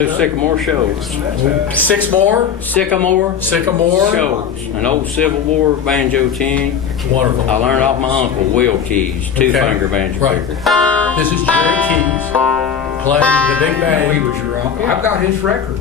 Sycamore Shoals. Sycamore Shoals. An old Civil War banjo tune. Wonderful. I learned off my uncle, Will Keys, two-finger banjo Right. picker. This is Jerry Keys playing the big band. He was your uncle. I've got his record.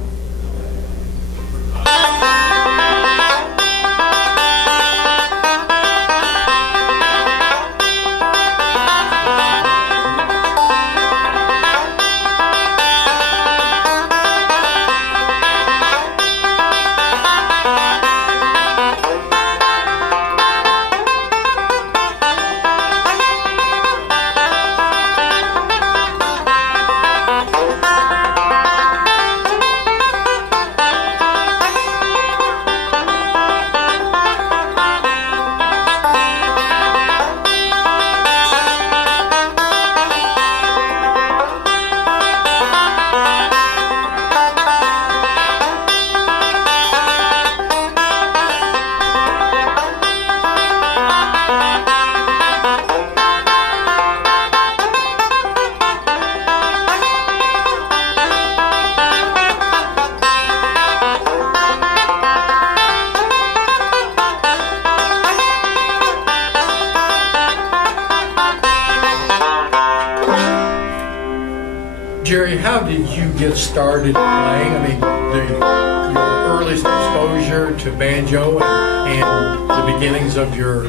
Jerry, how did you get started playing? I mean, your earliest exposure to banjo and the beginnings of your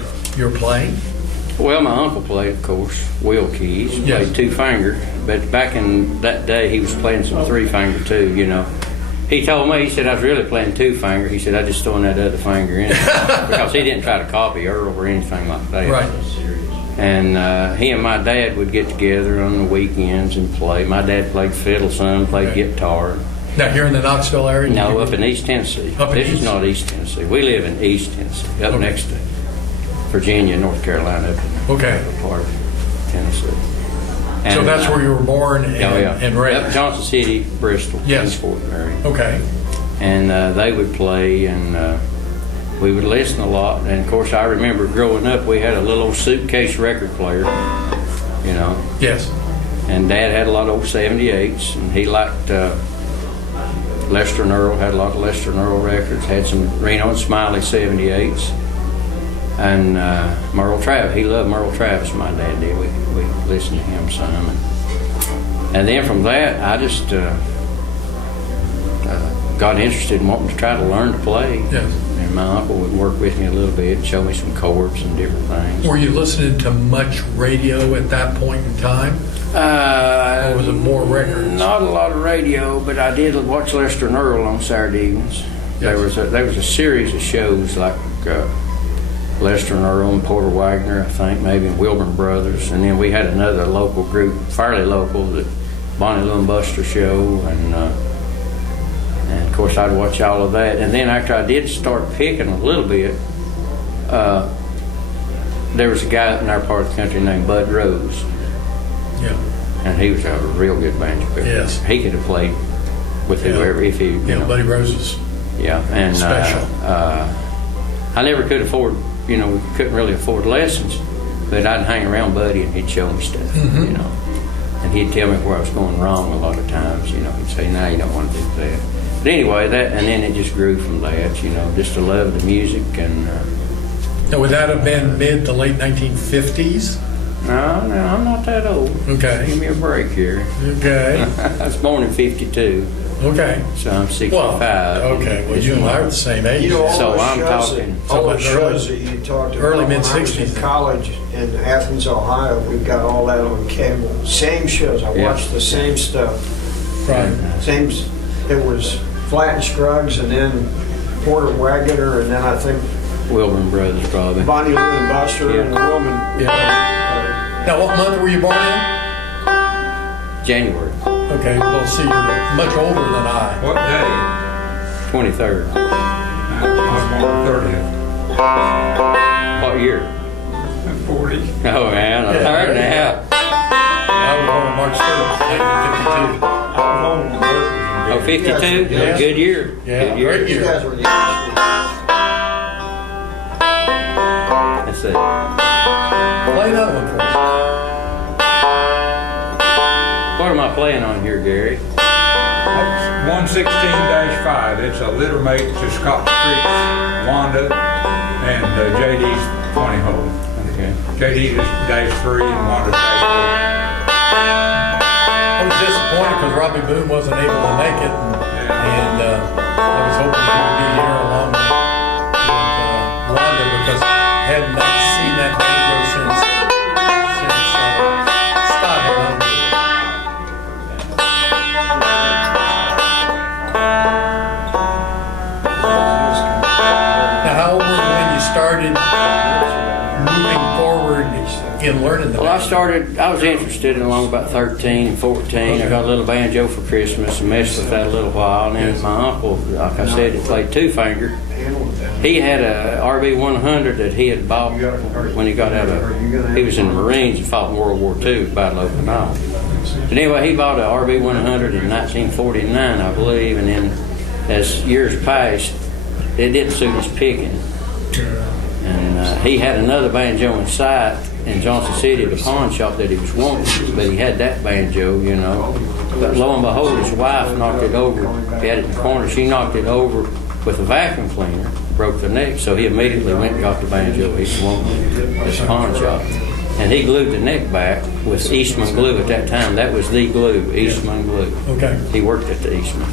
playing? Well, my uncle played, of course, Will Keys. He Yes. played two-finger, but back in that day, he was playing some three-finger too, you know. He told me, he said, I was really playing two-finger. He said, I just throwing that other finger in. Because he didn't try to copy Earl or anything like that. Right. And he and my dad would get together on the weekends and play. My dad played fiddle some, played guitar. Now, here in the Knoxville area? No, up in East Tennessee. Up in This East? is not East Tennessee. We live in East Tennessee, up Okay. next to Virginia, North Carolina, up in Okay. the part of Tennessee. So And, that's where you were born and, oh, yeah. and raised? Up Johnson City, Bristol, Yes. Fort Mary. Okay. And they would play, and we would listen a lot. And of course, I remember growing up, we had a little old suitcase record player, you know. Yes. And Dad had a lot of old 78s, and he liked Lester and Earl, had a lot of Lester and Earl records, had some Reno and Smiley 78s. And Merle Travis, he loved Merle Travis, my dad did. We listened to him some. And then from that, I just got interested in wanting to try to learn to play. Yes. And my uncle would work with me a little bit, show me some chords and different things. Were you listening to much radio at that point in time? Or was it more records? Not a lot of radio, but I did watch Lester and Earl on Saturday evenings. Yes. There was a series of shows like Lester and Earl and Porter Wagner, I think, maybe, and Wilburn Brothers. And then we had another local group, fairly local, the Bonnie Lou and Buster show. And of course, I'd watch all of that. And then after I did start picking a little bit, there was a guy up in our part of the country named Bud Rose. Yeah. And he was a real good banjo player. Yes. He could have played with whoever if he, you Yeah, know. Buddy Rose's. Yeah, and Special. I never could afford, you know, we couldn't really afford lessons, but I'd hang around Buddy and he'd show me stuff, Mm-hmm. you know. And he'd tell me where I was going wrong a lot of times, you know. He'd say, no, you don't want to do that. But anyway, and then it just grew from that, you know, just to love the music. And Now, would that have been mid to late 1950s? no, I'm not that old. Okay. Give me a break here. Okay. I was born in 52, Okay. so I'm 65. Well, okay. Well, you and I are the same age. You know, all So those I'm shows talking- that, all So those shows that early- you talked about early when I was mid-60s. in college in Athens, Ohio, we've got all that on cable. Same shows. I Yeah. watched the same stuff. Right. Same. It was Flat and Scruggs, and then Porter Wagoner, and then I think Wilburn Brothers, probably. Bonnie Lou and Buster and the woman. Yeah. Now, what month were you born in? January Okay. Well, see, you're much older than I. What day? 23rd. I was born 30th. What year? I'm 40. Oh, man, a third and a half. I was born on March 3rd, 1952. I was on the birth. Oh, 52? Yeah. Good year. Yeah, Good year. great You year. guys were young. That's it. Play another one for us. What am I playing on here, Gary? I 116-5, it's a litter mate to Scott Creek, Wanda, and JD's 20 hole. Okay. JD is -3 and Wanda's I was disappointed because Robbie Boone wasn't able to make it, and I was hoping he would be here along with Wanda because I had not seen that banjo since Scott had owned it. Now, how old were you when you started moving forward in learning the Well, banjo? I was interested in along about 13 and 14. I got a little banjo for Christmas and messed with that a little while. And then my uncle, like I said, he played two-finger. He had a RB 100 that he had bought when he got out of, he was in the Marines and fought in World War II, Battle of Okinawa. But anyway, he bought a RB 100 in 1949, I believe, and then as years passed, it didn't suit his picking. And he had another banjo in sight in Johnson City at the pawn shop that he was wanting, but he had that banjo, you know. But lo and behold, his wife knocked it over. He had it in the corner. She knocked it over with a vacuum cleaner, broke the neck, so he immediately went and got the banjo he was wanting at the pawn shop. And he glued the neck back with Eastman glue at that time. That was the glue, Eastman glue. Okay. He worked at the Eastman.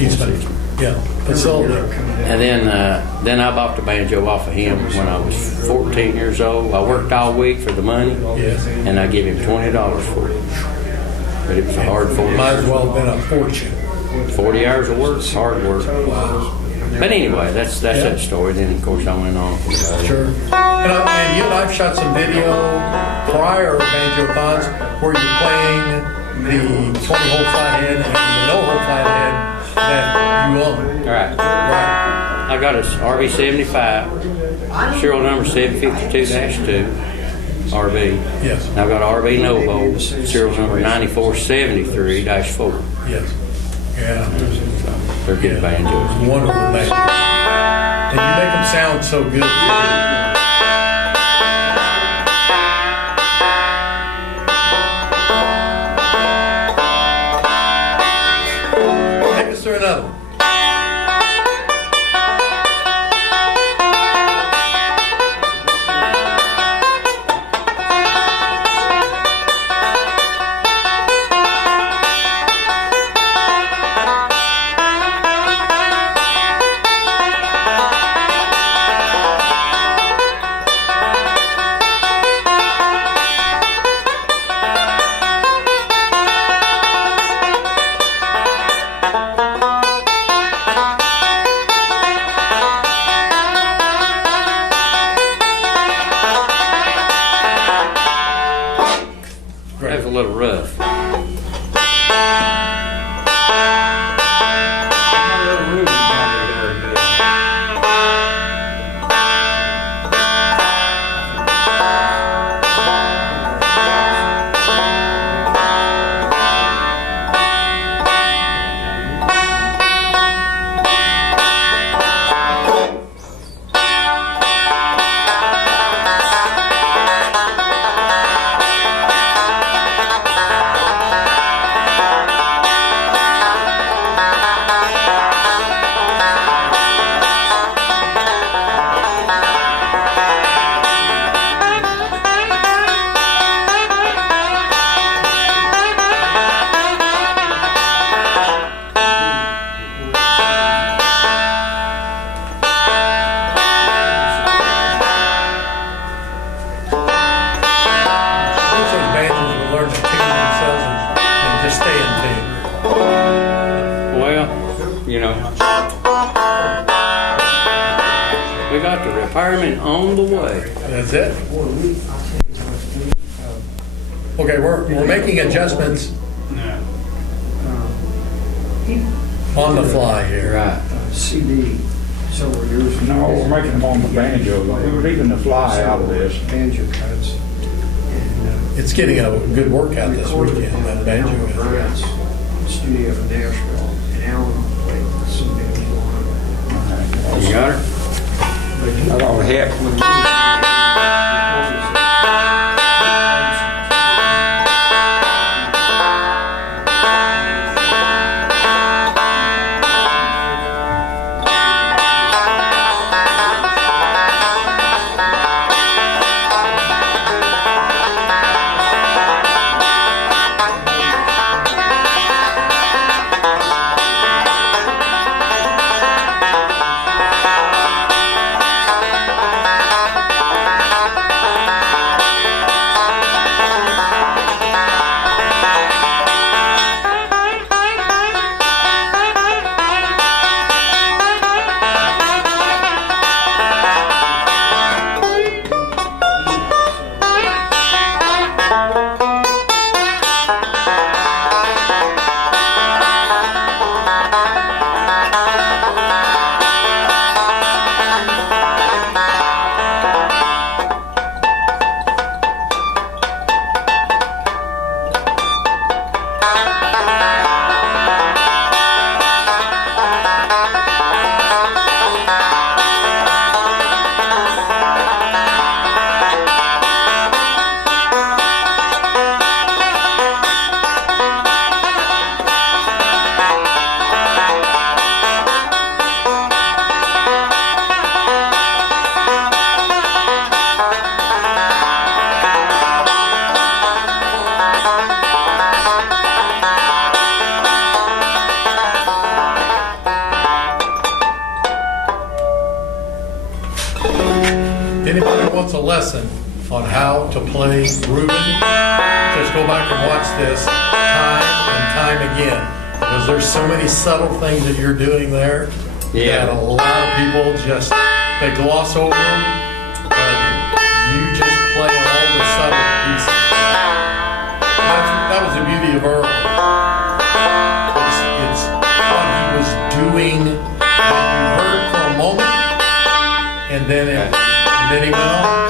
Yeah, facility. And then I bought the banjo off of him when I was 14 years old. I worked all week for the money, Yes. and I gave him $20 for it. But it was a hard 40. Might as well have been a fortune. 40 hours of work, hard work. Wow. But anyway, that's that story. Then of course I went on. Sure. And you and I've shot some video prior Banjothons where you're playing the 20-hole flathead and the no-hole flathead that you own. Right. Right. I got a RB75, serial number 752-2 RB. Yes. And I've got an RB no hole, serial number 9473-4. Yes. Yeah. They're good banjos. Wonderful banjos. And you make them sound so good. Take us through another one. That was a little rough. You know, we got the repairman on the way. That's it. Okay, we're making adjustments on the fly here. Right. CD several years ago. No, we're making them on the banjo. We're leaving the fly out of this. Banjo cuts. And, It's getting a good workout this weekend, that banjo is. Bryant's studio in Nashville, and Alan played some banjo on it. You got her? That ought to help. wants a lesson on how to play Reuben, just go back and watch this time and time again. Because there's so many subtle things that you're doing there Yeah. that a lot of people just, they gloss over them, but you just play all the subtle pieces. That was the beauty of Earl. It's what he was doing that you heard for a moment, and then he went on.